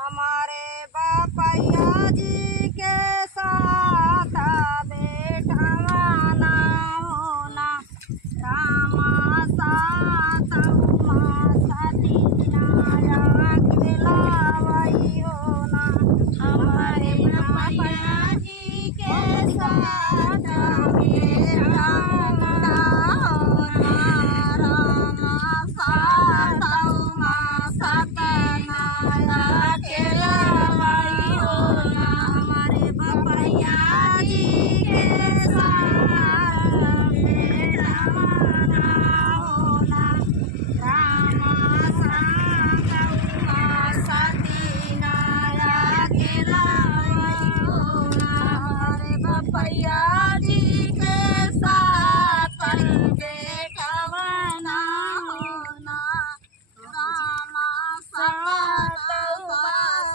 हमारे बापैया जी के साथ बेटा ना होना रामा साथ सती नाया खिलावई होना। हमारे बापैया जी के साथ बेटा ना होना रामा साथ सती नाया खिलावई होना। हमारे बापैया जी के साथ बेटा ना होना रामा साथ सती नाया खिलावई होना। हमारे बापैया जी के साथ बेटा ना होना रामा साथ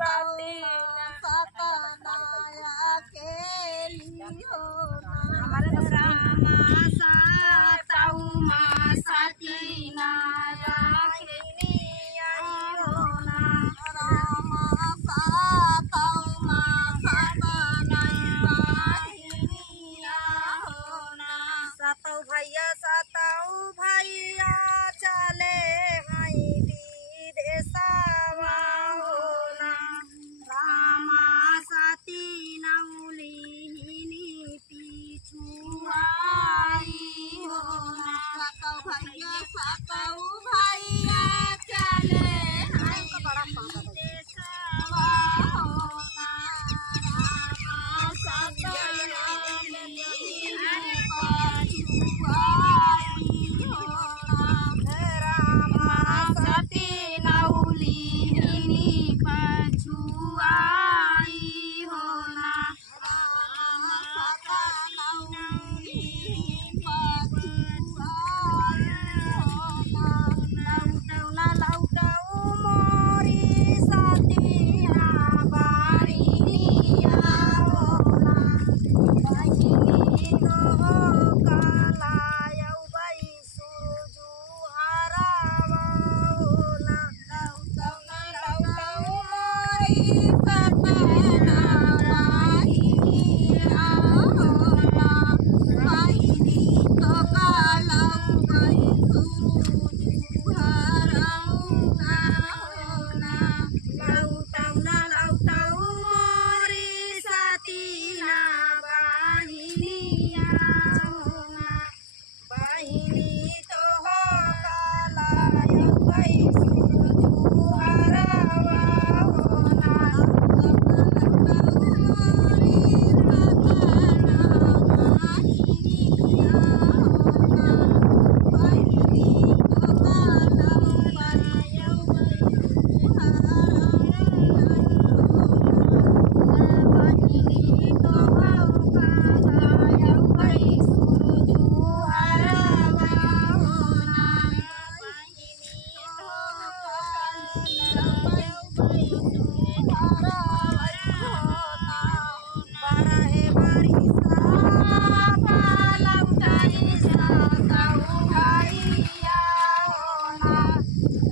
सती नाया खेली होना। हमारे रामा साथ सती नाया खेली होना रामा साथ होना। सतौ भैया चले हई विदेशवा होना रामा सती नौलिनी पिछुआई होना। सतौ भैया चले हई विदेशवा होना रामा सती सती नौलिनी पछुआई होना रामा सती नौलिनी पछुआई होना। लौटौ मोरी सतिया बारिया होना बहिनी हो कलायौ बैसु जुहरावा होना। लौटौ मोरी सतिया बारिया होना बहिनी हो कलायौ बैसु जुहरावा होना। लौटौ मोरी सतिया बहिनिया होना बहिनी तो हो कलायौ बैसु जुहरावा होना। लौटौ मोरी सतिया बहिनिया होना बहिनी तो कलायौ बैसु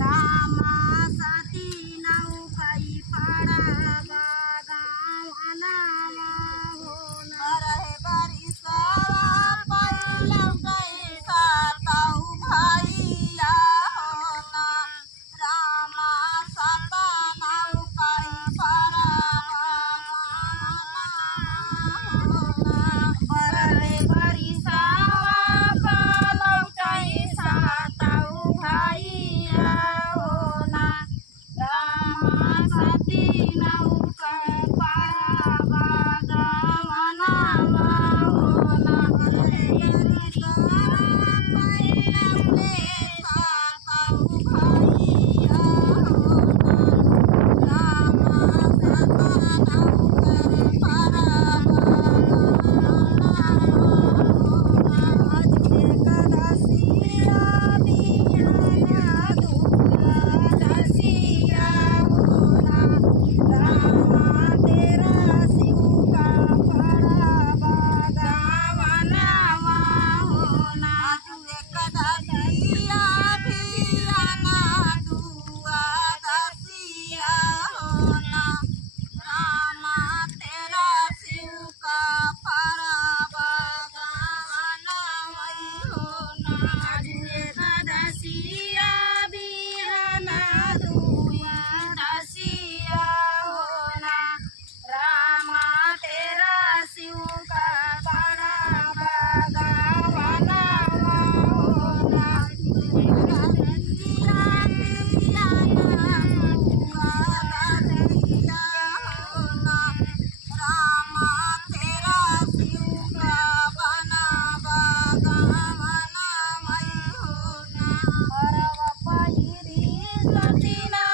रामा सती नौकई पड़ावा गाँव अनावा होना रहे बरिसवा लौटई सतौ भैया होना रामा दुई दसिया होना रामा तेरा शिव का बड़ा बागावाना होना रामा तेरा शिव का बना बागावाना मैं होना हरवा पहिरी सतीना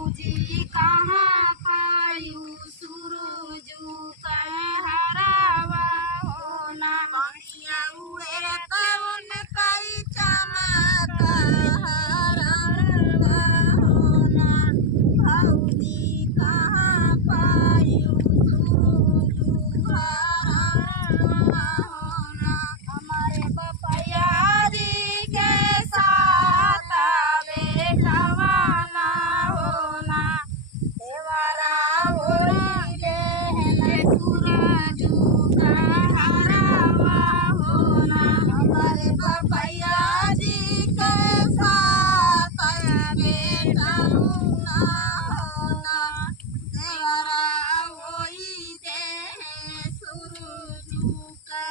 भौजी कहाँ पायु सूरज का हरावा होना बनिया उड़े कौन कई चमक हरावा होना भौजी कहाँ पायु सूरज हरावा होना हमारे बपैया जी के साथ बेटवाना होना देवरा होई दे सूरज का हरावा होना हमारे बपैया जी के साथ बेटवाना होना देवरा होई दे सूरज का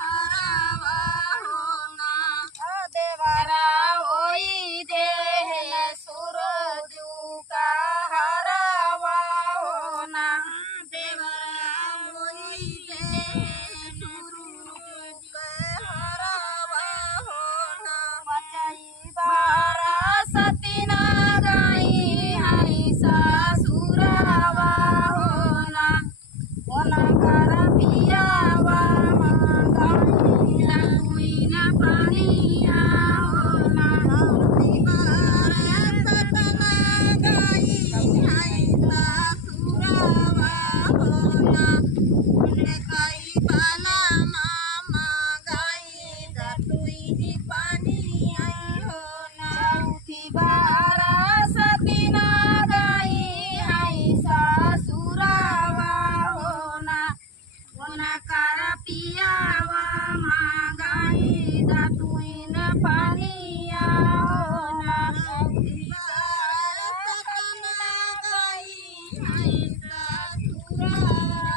हरावा होना देवरा होई दे सूरज का हरावा होना देवरा होई दे सूरज का हरावा होना बचाई बारा सतीना गाई हई सासुरावा होना होना कर पियावा मंगाई लगुई न पानिया होना दीवारा सतना गाई हई सासुरावा होना उन्हें कई बाला मामा गाई दतुई नी पानी आई होना चौथी बारा सतीना गाई हई सासुरावा होना होना कर पियावा मांगाई दतुइन पानिया होना चौथी बारा सतना गाई हई सासुरावा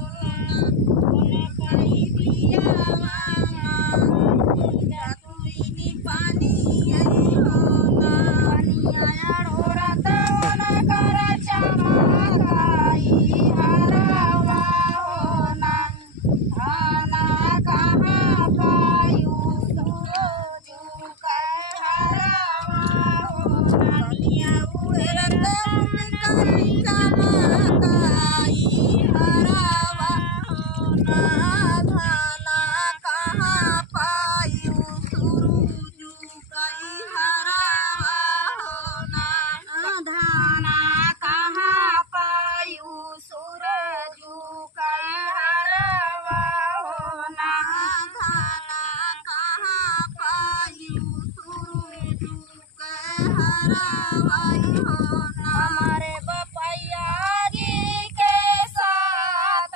होना होना कई पियावा मांगाई दतुइन पानी आई होना पानिया रोरत होना कर चमकाई हरावा होना खाना कहाँ पायु सूरज का हरावा होना बनिया उड़त कई चमकाई हरावा होना खाना कहाँ पायु सूरज का हरावा होना धाना कहाँ पायु सूरज का हरावा होना धाना कहाँ पायु सूरज का हरावा होना हमारे बपैया जी के साथ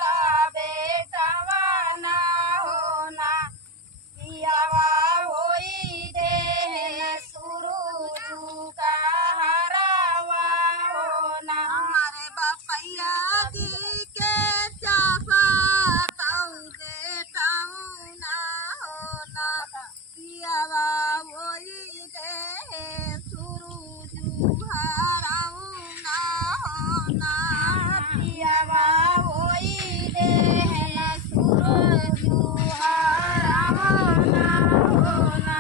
बेटवाना होना पियावा होई दे सूरज का हरावा होना हमारे बपैया जी के चापात बेटवाना होना पियावा होई दे सूरज हरावा होना पियावा होई दे सूरज हरावा होना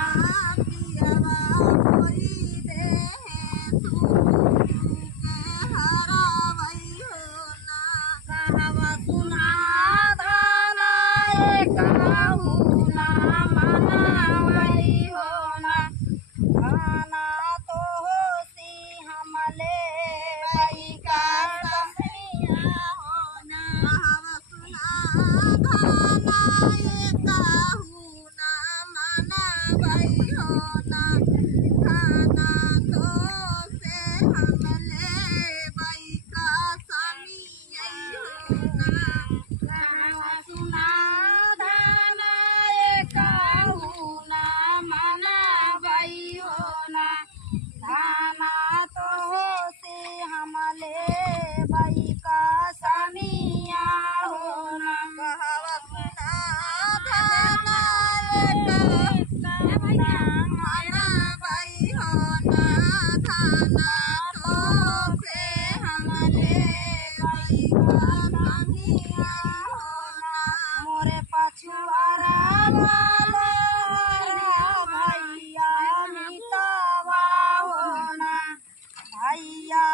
पियावा होई दे सूरज हरावा होना कहवा सुना धाना कहूना मनावई होना खाना तो होसी हमले बई का ससनिया होना कहवा सुना धाना कहूना मनावई होना खाना तो से हमले बई का सनिया होना कहवा सुना धाना कहूना मनावई होना धाना तो से हमले बई का सनिया होना कहवा सुना धाना कहूना मनावई होना धाना तो से हमले बई का सनिया होना मोरे पछुआरा वाला भैया मितवा होना भैया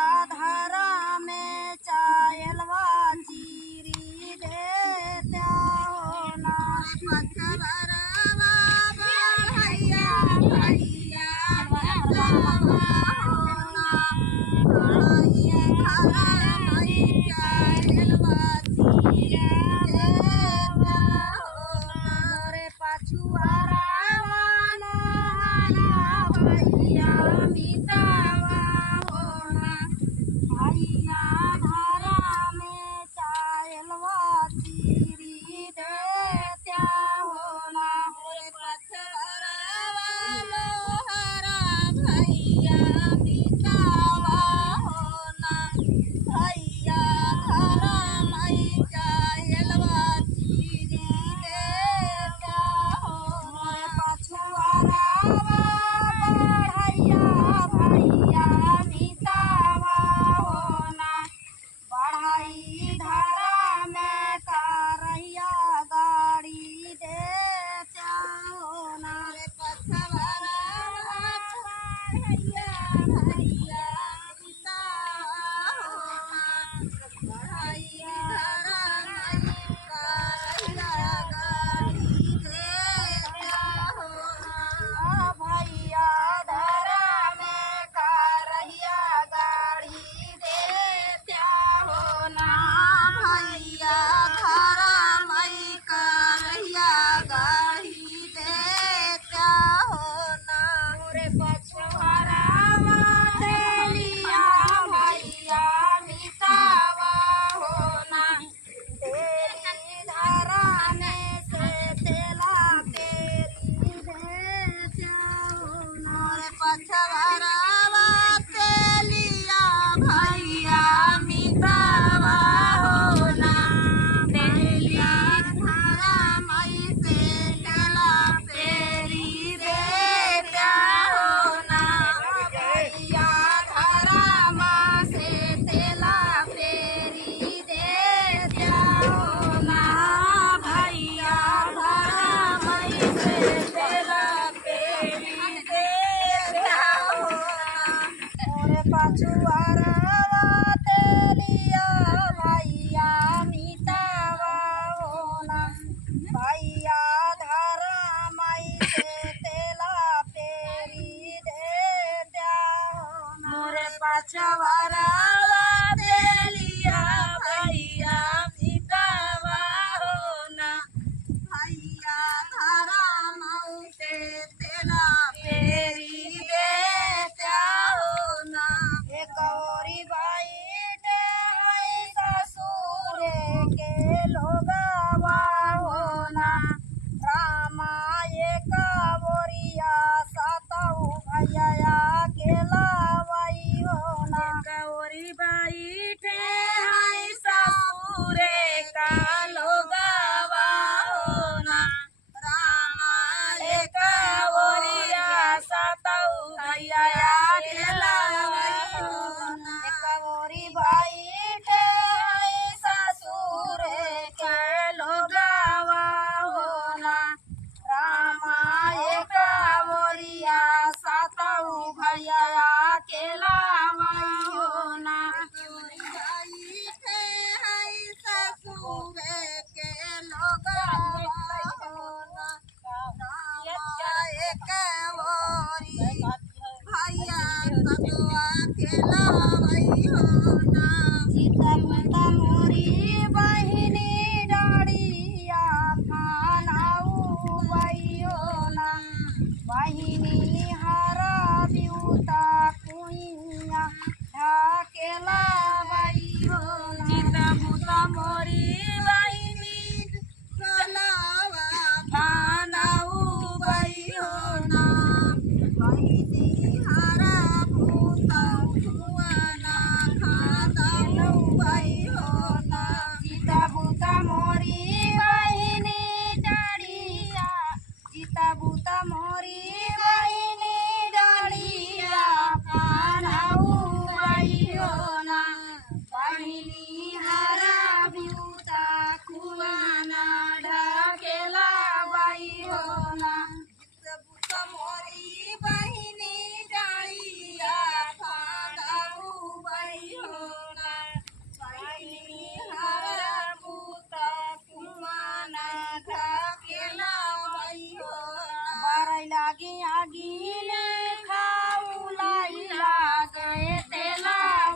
आगी आगी ने खाऊ लाई लागे तेला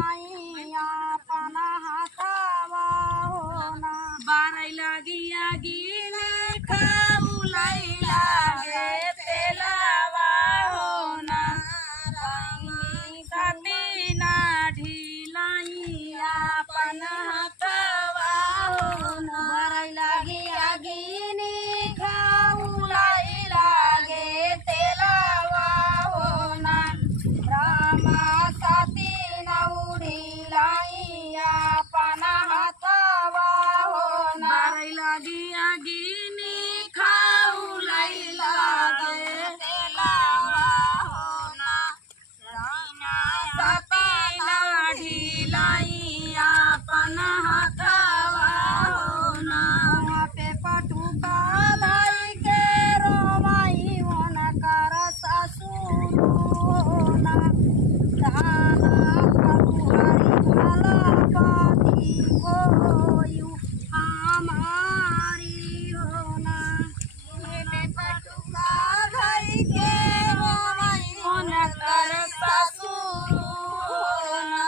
लाई अपन हाथवा हो ना बारै लागी आगिने खाउलाई लागे तेलावा हो ना साथी ना ढिलाई अपन हाथवा हो ना बारै लागी आगिनी खाउलाई लागे तेलावा हो ना रामा साथी नौरी लाई अपन हाथवा हो ना बारै लागी आगिने खाउलाई लागे तेलावा हो ना रामा साथी ना ढिलाई अपन हाथवा हो ना पे पटुका भाई के रोमाई वन कर ससुर होना दाना कबुहारी भला पाती गोयु हमारी होना पे पटुका भाई के रोमाई वन कर ससुर होना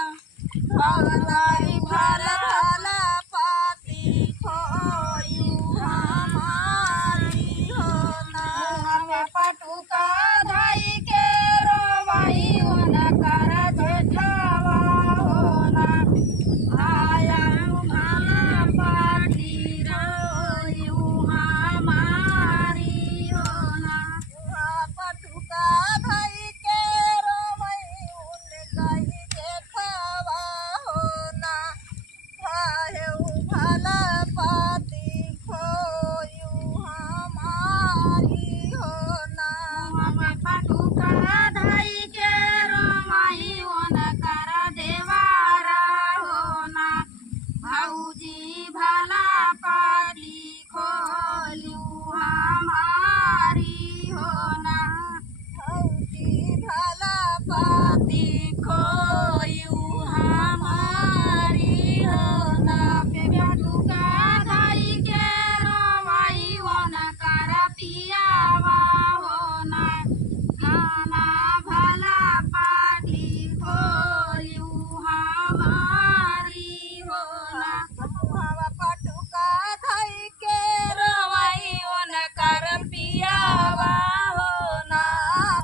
भगवारी भला भला पाती खोयु हमारी होना हमें पटुका धाई के रोवाई होना कर जेठवा होना आया भला पाती रोयु हमारी होना पटुका धाई के रोवाई होने कही जेठवा होना भला पाती खोयु हमारी होना हमें पटुका धाई के रोमाई होना कर देवारा होना भौजी भला पाती खोलू हमारी होना भौजी भला पाती खोयू हमारी होना पे पटुका धाई के रोमाई होना कर पियावा होना खाना भला पाती खोयू हमारी होना पटुका धाई के रोमाई होना कर पियावा होना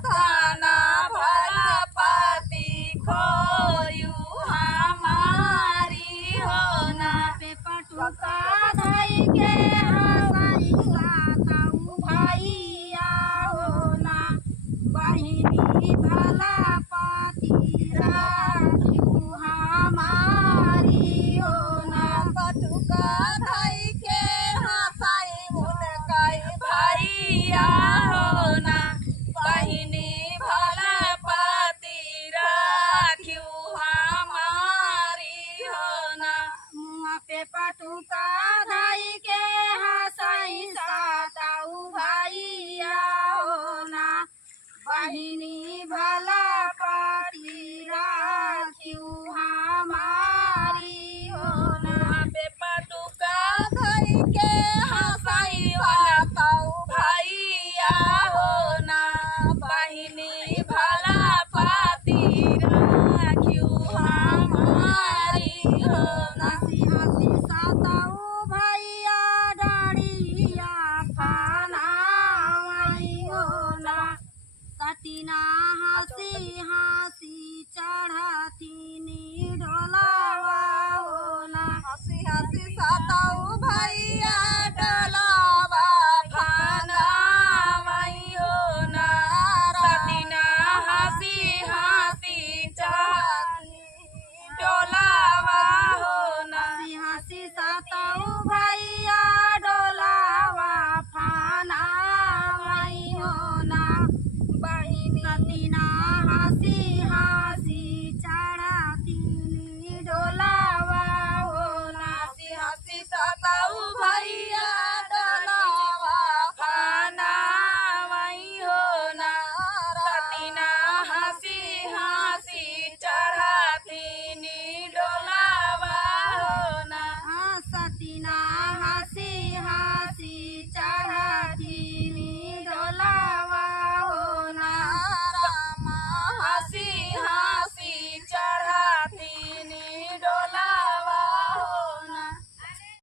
खाना भला पाती खोयू हमारी होना पे पटुका धाई के हमारी साताऊ भैया होना बहिनी भला पाती राखू हमारी होना पटुका धाई के हसाई मुनकाई भैया होना बहिनी भला पाती राखू हमारी होना मुँह पे पटुका धाई के हसाई साताऊ भैया होना बहिनी भला पाती राखू हमारी होना पे पटुका धाई के हसाई साताऊ भैया होना बहिनी भला पाती राखू हमारी होना हसी हसी साताऊ भैया डाड़िया फानाई होना सतीना हसी हसी चढ़ा